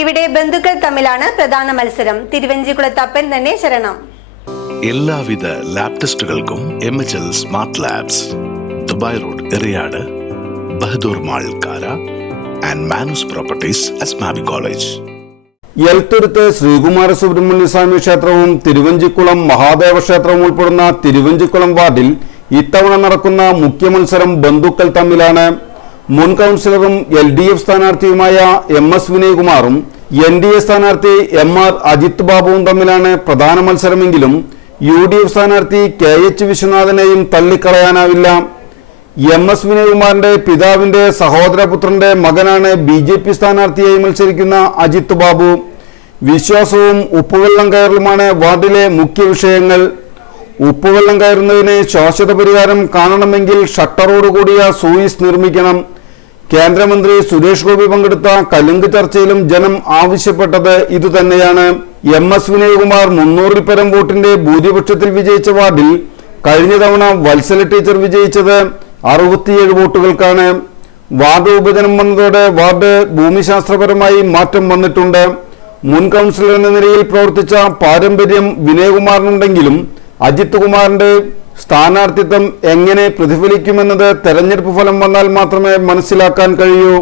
ഇവിടെ ബന്ധുക്കൾ തമ്മിലാണ് പ്രധാന മത്സരം. തിരുവഞ്ചിക്കുളത്തപ്പൻ തന്നെ ശരണം. എല്ലാവിധ ലാബ് ടെസ്റ്റുകൾക്കും MHL smart labs, Dubai road, Eriyad, Bahadur mall, Kara and Manus properties, Asmabi college. Elthuruth Sreekumara Subrahmanya Swami ക്ഷേത്രവും തിരുവഞ്ചിക്കുളം മഹാദേവ ക്ഷേത്രവും ഉൾപ്പെടുന്ന തിരുവഞ്ചിക്കുളം വാർഡിൽ ഇത്തവണ നടക്കുന്ന മുഖ്യ മത്സരം ബന്ധുക്കൾ തമ്മിലാണ്. മുൻ കൗൺസിലറും LDF സ്ഥാനാർത്ഥിയുമായ MS വിനയകുമാറും NDA സ്ഥാനാർത്ഥി MR അജിത് ബാബുവും തമ്മിലാണ് പ്രധാന മത്സരമെങ്കിലും UDF സ്ഥാനാർത്ഥി KH വിശ്വനാഥനെയും തള്ളിക്കളയാനാവില്ല. MS വിനയകുമാറിന്റെ പിതാവിന്റെ സഹോദരപുത്രന്റെ മകനാണ് BJP സ്ഥാനാർത്ഥിയായി മത്സരിക്കുന്ന അജിത് ബാബു. വിശ്വാസവും ഉപ്പുവെള്ളം കയറലുമാണ് വാർഡിലെ മുഖ്യ വിഷയങ്ങൾ. ഉപ്പുവെള്ളം കയറുന്നതിന് ശാശ്വത പരിഹാരം കാണണമെങ്കിൽ ഷട്ടറോടുകൂടിയ സൂയിസ് നിർമ്മിക്കണം. കേന്ദ്രമന്ത്രി സുരേഷ് ഗോപി പങ്കെടുത്ത കലുങ്ക് ചർച്ചയിലും ജനം ആവശ്യപ്പെട്ടത് ഇതുതന്നെയാണ്. MS വിനയകുമാർ 300-ൽ പരം വോട്ടിന്റെ ഭൂരിപക്ഷത്തിൽ വിജയിച്ച വാർഡിൽ കഴിഞ്ഞ തവണ വത്സല ടീച്ചർ വിജയിച്ചത് 67 വോട്ടുകൾക്കാണ്. വാർഡ് വിഭജനം വന്നതോടെ വാർഡ് ഭൂമിശാസ്ത്രപരമായി മാറ്റം വന്നിട്ടുണ്ട്. മുൻ കൗൺസിലർ എന്ന നിലയിൽ പ്രവർത്തിച്ച പാരമ്പര്യം വിനയകുമാറിനുണ്ടെങ്കിലും അജിത് കുമാറിന്റെ സ്ഥാനാർത്ഥിത്വം എങ്ങനെ പ്രതിഫലിക്കുമെന്നത് തെരഞ്ഞെടുപ്പ് ഫലം വന്നാൽ മാത്രമേ മനസ്സിലാക്കാൻ കഴിയൂ.